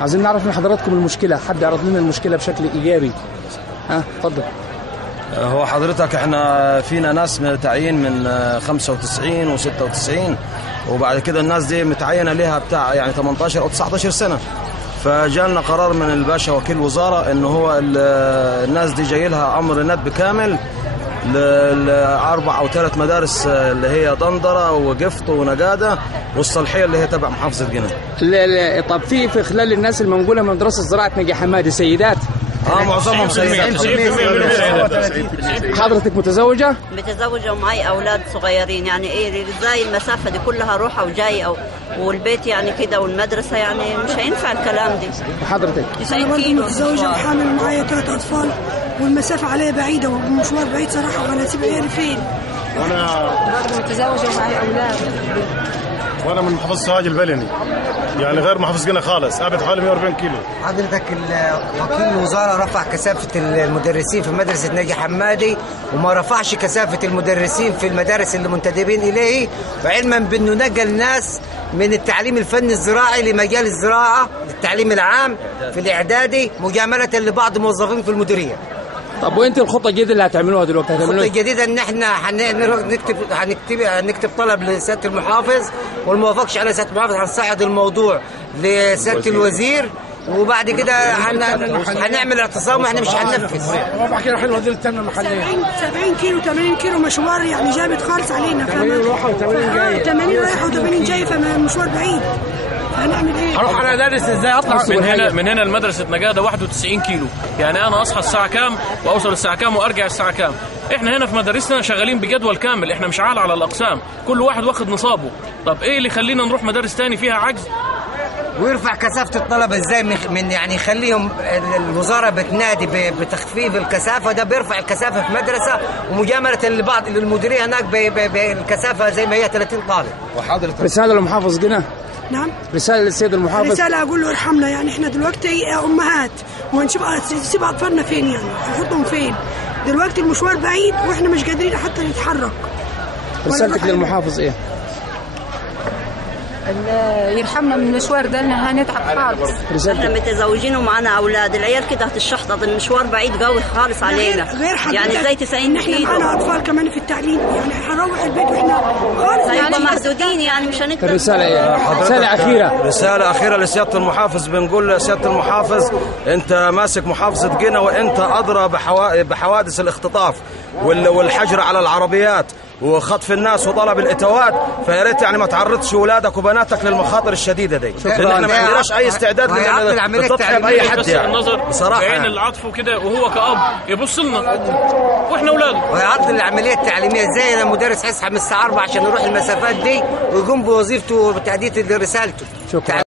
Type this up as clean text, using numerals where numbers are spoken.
عايزين نعرف من حضراتكم المشكله، حد يعرض لنا المشكله بشكل ايجابي. اتفضل. هو حضرتك احنا فينا ناس متعين من 95 و96، وبعد كده الناس دي متعينه ليها بتاع يعني 18 او 19 سنه. فجالنا قرار من الباشا وكيل وزاره انه هو الناس دي جاي لها امر ندب كامل لاربع او ثلاث مدارس اللي هي دندره وقفط ونجاده والصالحيه اللي هي تبع محافظه قنا. طب في خلال الناس المنقوله من مدرسه زراعه نجي حمادي سيدات؟ معظمهم سيدات. حضرتك متزوجه؟ متزوجه ومعي اولاد صغيرين، يعني ايه ازاي المسافه دي كلها روحه وجاي والبيت يعني كده والمدرسه، يعني مش هينفع الكلام دي. حضرتك؟ انا برضه متزوجه وحامل ومعايا 3 اطفال والمسافه عليا بعيده والمشوار بعيد صراحه، وانا اسيب عيالي فين؟ وانا برضه متزوجه ومعايا اولاد. وانا من محافظه سوهاج البلني، يعني غير محافظ قنا خالص، ابعد حوالي 140 كيلو. حضرتك وكيل الوزاره رفع كثافه المدرسين في مدرسه ناجي حمادي وما رفعش كثافه المدرسين في المدارس اللي منتدبين اليه، وعلما بانه نقل ناس من التعليم الفني الزراعي لمجال الزراعه للتعليم العام في الاعدادي مجامله لبعض موظفين في المديريه. طب وانت الخطه الجديده اللي هتعملوها دلوقتي الخطه الجديده ان احنا هنكتب طلب لسياده المحافظ، والموافقش على سياده المحافظ هنصعد الموضوع لسياده الوزير، وبعد كده هنعمل اعتصام واحنا مش هننفذ. ربع كيلو حلوه دي التنميه المحليه. 70 كيلو 80 كيلو مشوار يعني جامد خالص علينا. 80 رايحه و80 جايه. 80 رايحه و80 جايه، فمشوار بعيد. هنعمل ايه؟ هروح على مدارس ازاي اطلع من هنا لمدرسه نجاده 91 كيلو، يعني انا اصحى الساعه كام واوصل الساعه كام وارجع الساعه كام. احنا هنا في مدارسنا شغالين بجدول كامل، احنا مش عال على الاقسام، كل واحد واخد نصابه. طب ايه اللي يخلينا نروح مدارس تاني فيها عجز؟ ويرفع كثافه الطلبه ازاي من يعني يخليهم الوزاره بتنادي بتخفيف الكثافه، ده بيرفع الكثافه في مدرسه ومجامله لبعض المديريه هناك بالكثافه زي ما هي 30 طالب. وحضرتك رساله لمحافظ قنا؟ نعم. رساله للسيد المحافظ. رساله اقول له ارحمنا، يعني احنا دلوقتي امهات ونسيب اطفالنا فين؟ يعني نحطهم فين؟ دلوقتي المشوار بعيد واحنا مش قادرين حتى نتحرك. رسالتك للمحافظ ايه؟ يرحمنا من المشوار ده، لأننا هنتعب خالص. احنا متزوجين ومعانا اولاد، العيال كده هتشحطط، المشوار بعيد قوي خالص علينا. غير يعني زي 90 كيلو. احنا معانا اطفال كمان في التعليم، يعني هنروح البيت واحنا خالص هيبقى محدودين، يعني مش هنقدر. الرساله ايه؟ رساله اخيره. رساله اخيره لسياده المحافظ، بنقول لسياده المحافظ انت ماسك محافظه قنا وانت ادرى بحوادث الاختطاف والحجر على العربيات وخطف الناس وطلب الاتوات، فيا ريت يعني ما تعرضش اولادك وبناتك للمخاطر الشديده دي، لان احنا ما عندناش اي استعداد للتضحيه باي حد يعني بصراحه. بعين العطف وكده، وهو كأب يبص لنا واحنا اولاده. ويعطل العمليه التعليميه ازاي؟ انا مدرس هيصحى من الساعه 4 عشان يروح المسافات دي ويقوم بوظيفته وبتاديه رسالته. شكرا.